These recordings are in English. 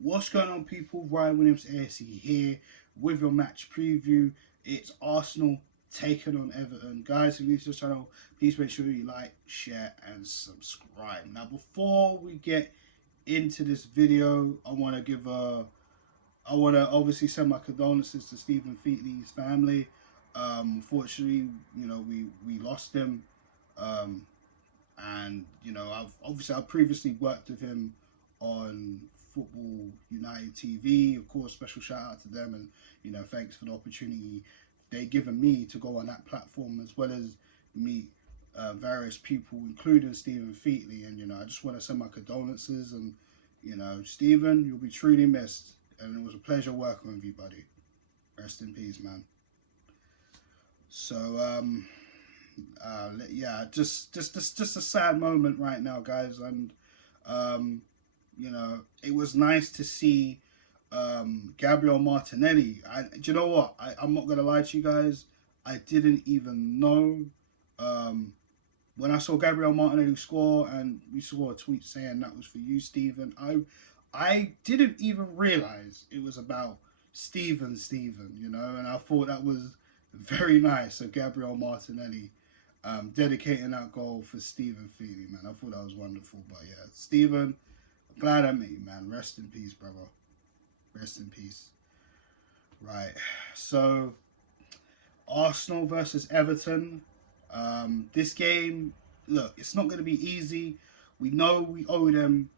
What's going on, people? Ryan Williams ASE here with your match preview. It's Arsenal taking on Everton. Guys, if you're new to the channel, please make sure you like, share, and subscribe. Now, before we get into this video, I want to obviously send my condolences to Stephen Featley's family. Unfortunately, we lost him. Um, and I've previously worked with him on Football United TV. Of course, special shout out to them, and thanks for the opportunity they given me to go on that platform, as well as meet various people, including Stephen Featley. And I just want to send my condolences, and Stephen, you'll be truly missed, and it was a pleasure working with you, buddy. Rest in peace, man. So yeah, just a sad moment right now, guys. And it was nice to see Gabriel Martinelli. Do you know what? I'm not gonna lie to you guys. I didn't even know when I saw Gabriel Martinelli score, and we saw a tweet saying that was for you, Stephen. I didn't even realize it was about Stephen, and I thought that was very nice of Gabriel Martinelli dedicating that goal for Stephen Feely, man. I thought that was wonderful. But yeah, Stephen, I'm glad I met you, man. Rest in peace, brother. Rest in peace. Right. So, Arsenal versus Everton. This game, look, it's not going to be easy. We know we owe them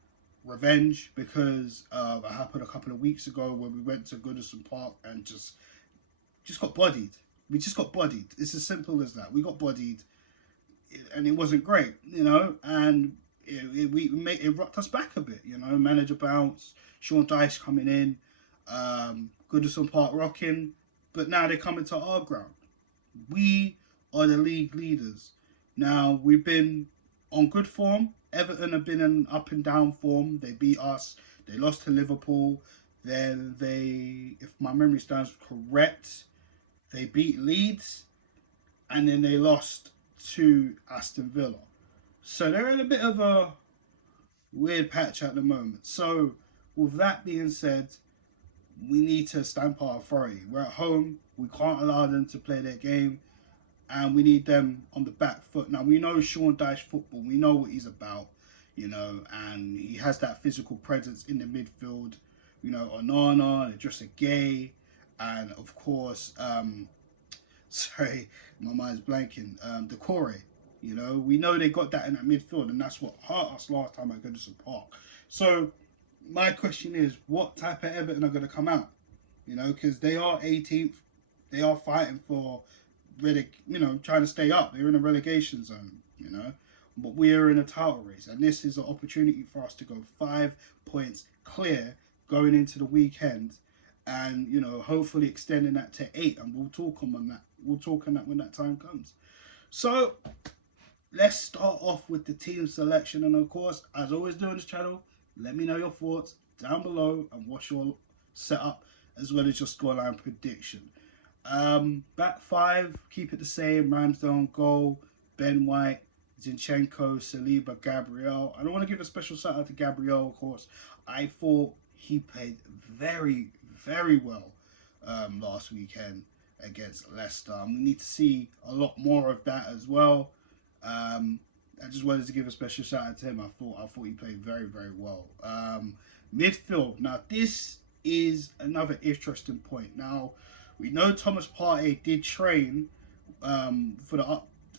revenge because it happened a couple of weeks ago when we went to Goodison Park and just got bodied. We just got bodied. It's as simple as that. We got bodied, and it wasn't great, and it rocked us back a bit, Manager bounce, Sean Dyche coming in, Goodison Park rocking, but now they're coming to our ground. We are the league leaders. Now, we've been on good form. Everton have been in up and down form. They beat us. They lost to Liverpool. Then if my memory stands correct, they beat Leeds, and then they lost to Aston Villa. So they're in a bit of a weird patch at the moment. So with that being said, we need to stamp our authority. We're at home. We can't allow them to play their game, and we need them on the back foot. Now, we know Sean Dyche football. We know what he's about, and he has that physical presence in the midfield. Onana, just a gay. And of course, sorry, my mind's blanking. Decore, we know they got that in that midfield, and that's what hurt us last time at Goodison Park. So my question is, what type of Everton are going to come out? Because they are 18th, they are fighting for trying to stay up. They're in a relegation zone, but we are in a title race, and this is an opportunity for us to go 5 points clear going into the weekend. And hopefully extending that to 8, and we'll talk on that. We'll talk on that when that time comes. So let's start off with the team selection, and of course, as always do on this channel, let me know your thoughts down below and what's your setup, as well as your scoreline prediction. Back 5, keep it the same. Ramsdale goal, Ben White, Zinchenko, Saliba, Gabriel. I don't want to give a special shout out to Gabriel, of course. I thought he played very, very well last weekend against Leicester. And we need to see a lot more of that as well. I just wanted to give a special shout out to him. I thought he played very, very well. Midfield. Now, this is another interesting point. Now, we know Thomas Partey did train for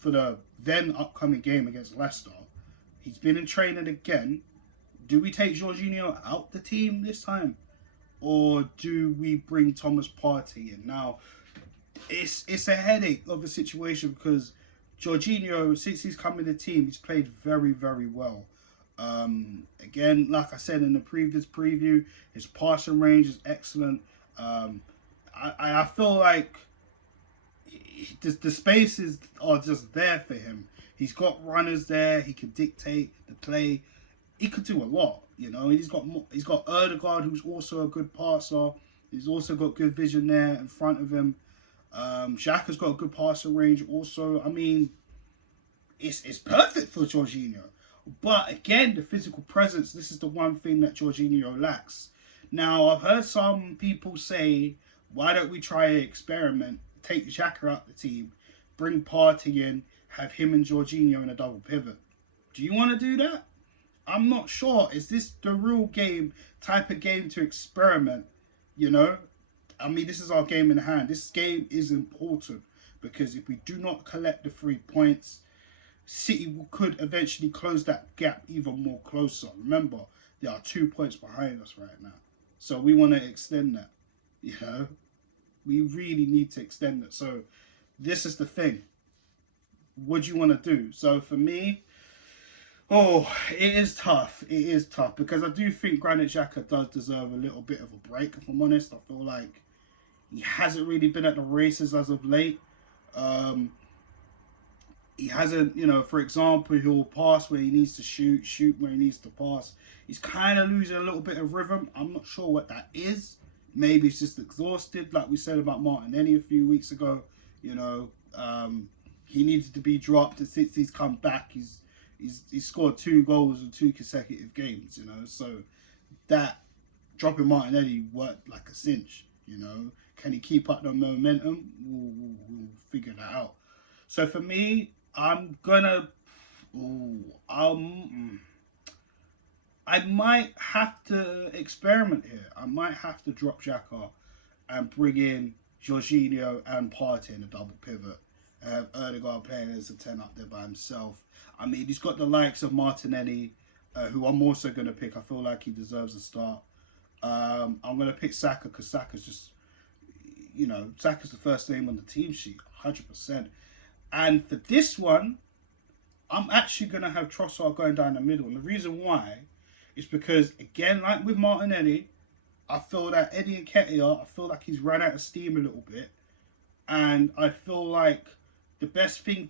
the then upcoming game against Leicester. He's been in training again. Do we take Jorginho out the team this time, or do we bring Thomas Partey in? Now, it's a headache of a situation because Jorginho, since he's come in the team, he's played very, very well. Again, like I said in the previous preview, his passing range is excellent. I feel like the spaces are just there for him. He's got runners there. He can dictate the play. He could do a lot. He's got Erdegaard, who's also a good passer. He's also got good vision there in front of him. Xhaka's got a good passing range also. I mean, it's perfect for Jorginho. But again, the physical presence, this is the one thing that Jorginho lacks. Now, I've heard some people say, why don't we try an experiment? Take Xhaka out the team, bring Partey in, have him and Jorginho in a double pivot. Do you want to do that? I'm not sure. Is this the real game, type of game to experiment? You know? I mean, this is our game in hand. This game is important because if we do not collect the 3 points, City could eventually close that gap even more closer. Remember, there are 2 points behind us right now. So we want to extend that. You know? We really need to extend it. So this is the thing. What do you want to do? So for me, it is tough. It is tough because I do think Granit Xhaka does deserve a little bit of a break, if I'm honest. I feel like he hasn't really been at the races as of late. He hasn't, for example, he'll pass where he needs to shoot where he needs to pass. He's kind of losing a little bit of rhythm. I'm not sure what that is. Maybe he's just exhausted, like we said about Martinelli a few weeks ago. He needs to be dropped, and since he's come back, he's scored 2 goals in 2 consecutive games. So that dropping Martinelli worked like a cinch. Can he keep up the momentum? We'll figure that out. So for me, I'm gonna. I might have to experiment here. I might have to drop Xhaka and bring in Jorginho and Partey in a double pivot. Erdegaard playing as a 10 up there by himself. I mean, he's got the likes of Martinelli, who I'm also going to pick. I feel like he deserves a start. I'm going to pick Saka because Saka's just, Saka's the first name on the team sheet, 100%. And for this one, I'm actually going to have Trossard going down the middle. And the reason why is because, again, like with Martinelli, I feel that Eddie Nketiah, I feel like he's run out of steam a little bit. And I feel like the best thing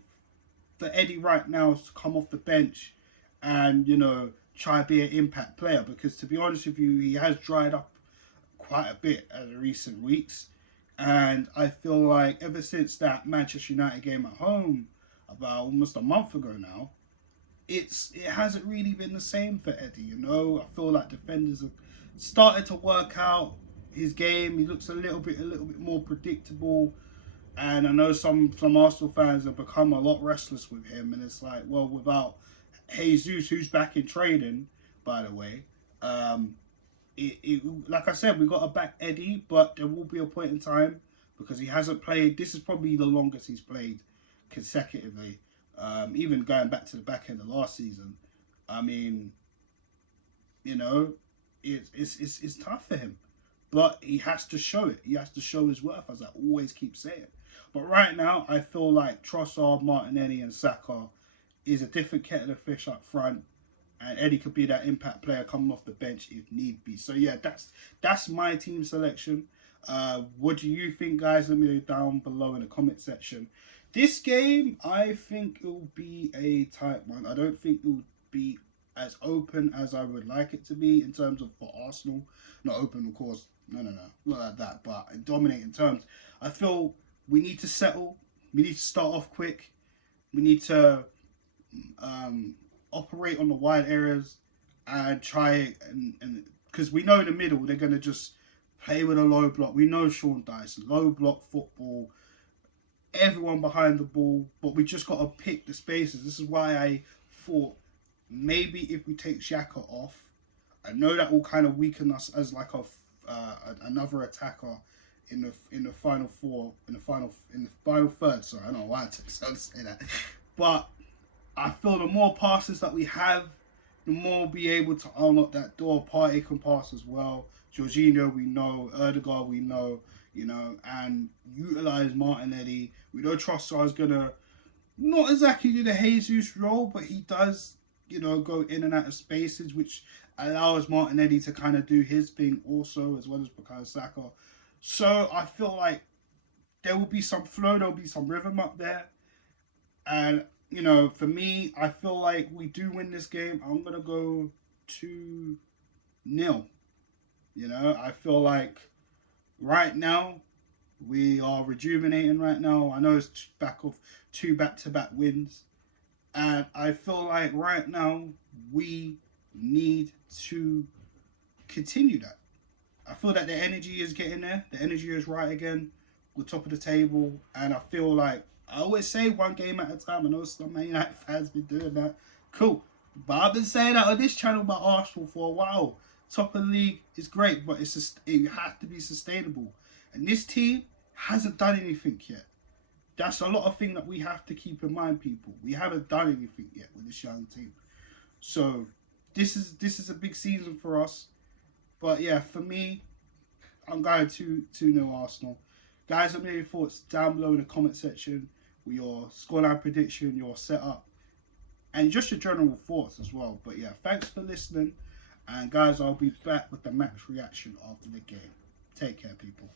for Eddie right now is to come off the bench and, try to be an impact player. Because to be honest with you, he has dried up quite a bit in recent weeks. And I feel like ever since that Manchester United game at home, about almost a month ago now, it hasn't really been the same for Eddie. I feel like defenders have started to work out his game. He looks a little bit more predictable. And I know some Arsenal fans have become a lot restless with him. And it's like, well, without Jesus, who's back in training, by the way, like I said, we got to back Eddie, but there will be a point in time because he hasn't played. This is probably the longest he's played consecutively, even going back to the back end of last season. I mean, it's tough for him, but he has to show it. He has to show his worth, as I always keep saying. But right now, I feel like Trossard, Martinelli, and Saka is a different kettle of fish up front. And Eddie could be that impact player coming off the bench if need be. So yeah, that's my team selection. What do you think, guys? Let me know down below in the comment section. This game, I think it will be a tight one. I don't think it will be as open as I would like it to be in terms of for Arsenal. Not open, of course. No, not like that. But in dominating terms, I feel we need to settle. We need to start off quick. We need to operate on the wide areas and try and because we know in the middle they're going to just play with a low block. We know Sean Dice, low block football, everyone behind the ball, but we just got to pick the spaces. This is why I thought maybe if we take Xhaka off, I know that will kind of weaken us as like another attacker in the final third. Sorry, I don't know why I say that, but I feel the more passes that we have, the more we'll be able to unlock that door. Partey can pass as well. Jorginho, we know. Erdegaard, we know. And utilise Martinelli. We know Trossard is going to not exactly do the Jesus role, but he does, go in and out of spaces, which allows Martinelli to kind of do his thing also, as well as Bukayo Saka. So I feel like there will be some flow, there will be some rhythm up there. And for me, I feel like we do win this game. I'm going to go 2-0. I feel like right now, we are rejuvenating right now. I know it's back of 2 back-to-back wins. And I feel like right now, we need to continue that. feel that the energy is getting there. The energy is right again. We're top of the table, and I feel like I always say one game at a time. I know some Man United fans been doing that. Cool, but I've been saying that on this channel about Arsenal for a while. Top of the league is great, but it's just, it has to be sustainable. And this team hasn't done anything yet. That's a lot of thing that we have to keep in mind, people. We haven't done anything yet with this young team. So this is a big season for us. But yeah, for me, I'm going to 2-0 Arsenal. Guys, let me know your thoughts down below in the comment section with your scoreline prediction, your setup, and just your general thoughts as well. But yeah, thanks for listening. And guys, I'll be back with the match reaction after the game. Take care, people.